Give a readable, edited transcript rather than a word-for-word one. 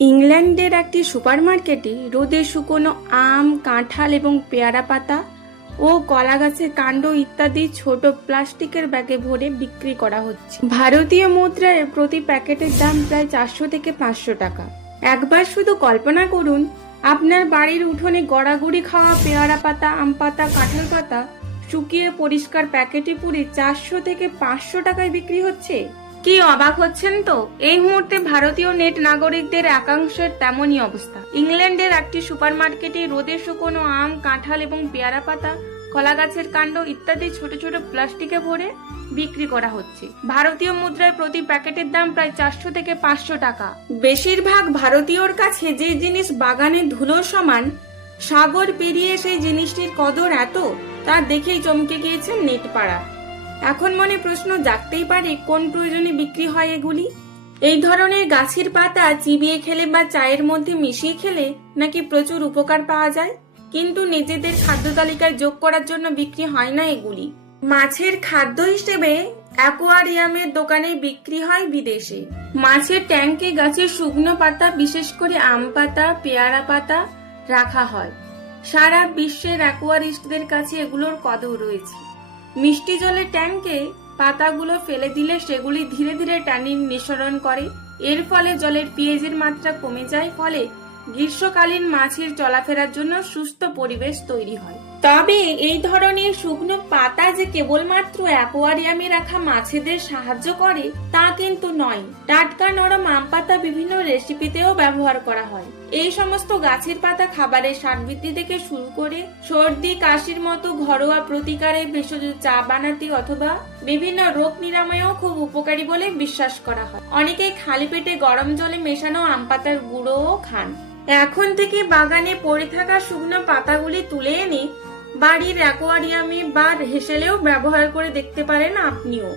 ইংল্যান্ডের একটি সুপারমার্কেটে রোদে শুকনো আম, কাঁঠাল এবং পেয়ারা পাতা ও কলা গাছের কাণ্ড ইত্যাদি ছোট প্লাস্টিকের ব্যাগে ভরে বিক্রি করা হচ্ছে। ভারতীয় মুদ্রায় প্রতি প্যাকেটের দাম প্রায় 400 থেকে 500 টাকা। একবার শুধু কল্পনা করুন, আপনার বাড়ির উঠোনে গড়াগড়ি খাওয়া পেয়ারা পাতা, আম পাতা, কাঁঠাল পাতা শুকিয়ে পরিষ্কার প্যাকেটে পুরে 400 থেকে 500 টাকায় বিক্রি হচ্ছে। কি অবাক হচ্ছেন তো? এই মুহূর্তে ভারতীয় নেট নাগরিকদের একাংশের তেমনই অবস্থা। ইংল্যান্ডের একটি সুপারমার্কেটে রোদে শুকনো আম, কাঁঠাল এবং পেয়ারা পাতা, কলা গাছের কাণ্ড ইত্যাদি ছোট ছোট প্লাস্টিকে ভরে বিক্রি করা হচ্ছে। ভারতীয় মুদ্রায় প্রতি প্যাকেটের দাম প্রায় 400 থেকে 500 টাকা। বেশিরভাগ ভারতীয়র কাছে যে জিনিস বাগানের ধুলোর সমান, সাগর পেরিয়ে সেই জিনিসটির কদর এত, তা দেখেই চমকে গিয়েছেন নেটপাড়া। এখন মনে প্রশ্ন জাগতেই পারে, কোন প্রয়োজনে বিক্রি হয় এগুলি? এই ধরনের গাছের পাতা চিবিয়ে খেলে বা চায়ের মধ্যে মিশিয়ে খেলে নাকি প্রচুর উপকার পাওয়া যায়, কিন্তু নিজেদের খাদ্য তালিকায় যোগ করার জন্য বিক্রি হয় না এগুলি। মাছের খাদ্য হিসেবে অ্যাকোয়ারিয়ামের দোকানে বিক্রি হয় বিদেশে। মাছের ট্যাঙ্কে গাছের শুকনো পাতা, বিশেষ করে আম পাতা, পেয়ারা পাতা রাখা হয়। সারা বিশ্বের অ্যাকোয়ারিস্টদের কাছে এগুলোর কদর রয়েছে। মিষ্টি জলের ট্যাঙ্কে পাতাগুলো ফেলে দিলে সেগুলি ধীরে ধীরে ট্যানিন নিঃসরণ করে। এর ফলে জলের পিএইচের মাত্রা কমে যায়, ফলে গ্রীষ্মকালীন মাছের চলাফেরার জন্য সুস্থ পরিবেশ তৈরি হয়। তবে এই ধরনের শুকনো পাতা যে কেবলমাত্র অ্যাকোয়ারিয়ামে রাখা মাছেদের সাহায্য করে তা কিন্তু নয়। টাটকা নরম আম পাতা বিভিন্ন রেসিপিতেও ব্যবহার করা হয়। এই সমস্ত গাছের পাতা খাবারের স্বাদ বৃদ্ধি থেকে শুরু করে সর্দি কাশির মতো ঘরোয়া প্রতিকারে, ভেষজ চা বানাতে অথবা বিভিন্ন রোগ নিরাময়েও খুব উপকারী বলে বিশ্বাস করা হয়। অনেকেই খালি পেটে গরম জলে মেশানো আম পাতার গুঁড়োও খান। এখন থেকে বাগানে পড়ে থাকা শুকনো পাতাগুলি তুলে এনে বাড়ির অ্যাকোয়ারিয়ামে বা হেসেলেও ব্যবহার করে দেখতে পারেন আপনিও।